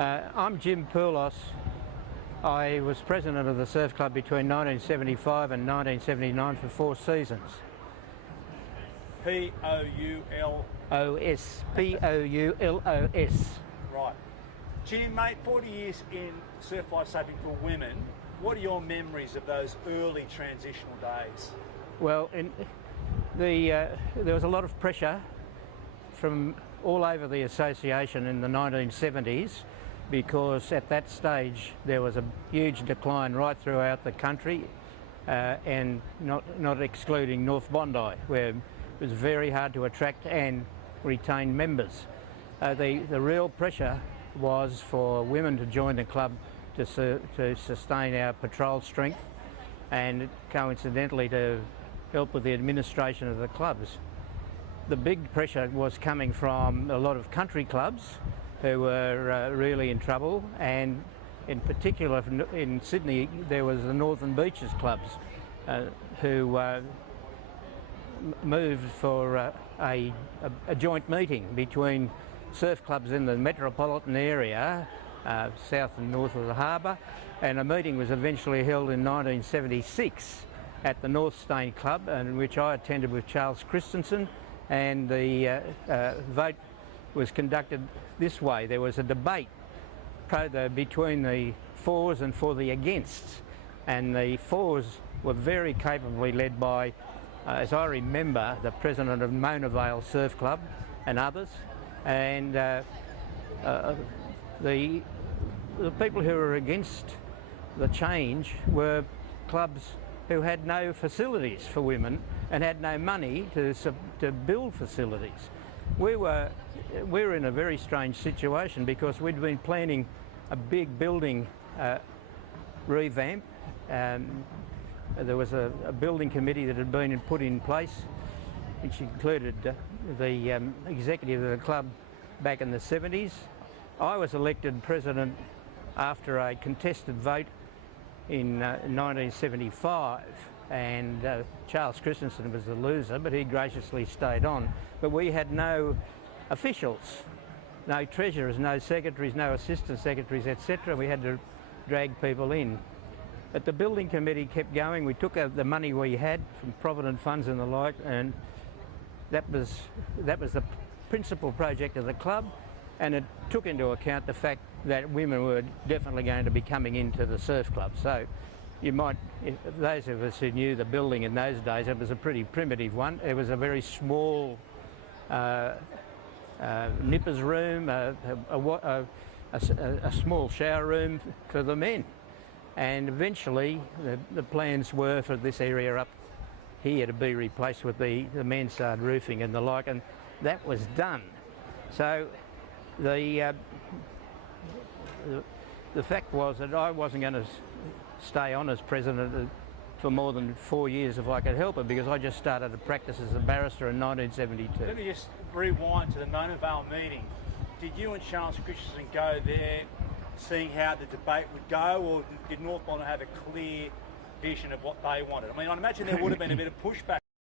I'm Jim Poulos. I was president of the surf club between 1975 and 1979 for 4 seasons. P-O-U-L-O-S. P-O-U-L-O-S. Right. Jim, mate, 40 years in surf lifesaving for women. What are your memories of those early transitional days? Well, there was a lot of pressure from all over the association in the 1970s, because at that stage there was a huge decline right throughout the country, and not excluding North Bondi, where it was very hard to attract and retain members. The real pressure was for women to join the club to sustain our patrol strength, and coincidentally to help with the administration of the clubs. The big pressure was coming from a lot of country clubs who were really in trouble, and in particular in Sydney there was the Northern Beaches clubs who moved for a joint meeting between surf clubs in the metropolitan area, south and north of the harbour, and a meeting was eventually held in 1976 at the North Stain Club, in which I attended with Charles Christensen, and the vote was conducted this way. There was a debate between the fors and for the againsts, and the fors were very capably led by, as I remember, the president of Mona Vale Surf Club and others, and the people who were against the change were clubs who had no facilities for women and had no money to build facilities. We were in a very strange situation, because we'd been planning a big building revamp. There was a building committee that had been put in place, which included the executive of the club back in the 70s. I was elected president after a contested vote in 1975, and Charles Christensen was the loser, but he graciously stayed on. But we had no officials, no treasurers, no secretaries, no assistant secretaries, etc. We had to drag people in. But the building committee kept going. We took the money we had from provident funds and the like, and that was the principal project of the club, and it took into account the fact that women were definitely going to be coming into the surf club. So you might, those of us who knew the building in those days, it was a pretty primitive one. It was a very small nipper's room, a small shower room for the men. And eventually the plans were for this area up here to be replaced with the mansard roofing and the like, and that was done. So the fact was that I wasn't going to stay on as president for more than 4 years if I could help it, because I just started to practice as a barrister in 1972. Let me just rewind to the Mona Vale meeting. Did you and Charles Christensen go there seeing how the debate would go, or did North Bondi have a clear vision of what they wanted? I mean, I'd imagine there would have been a bit of pushback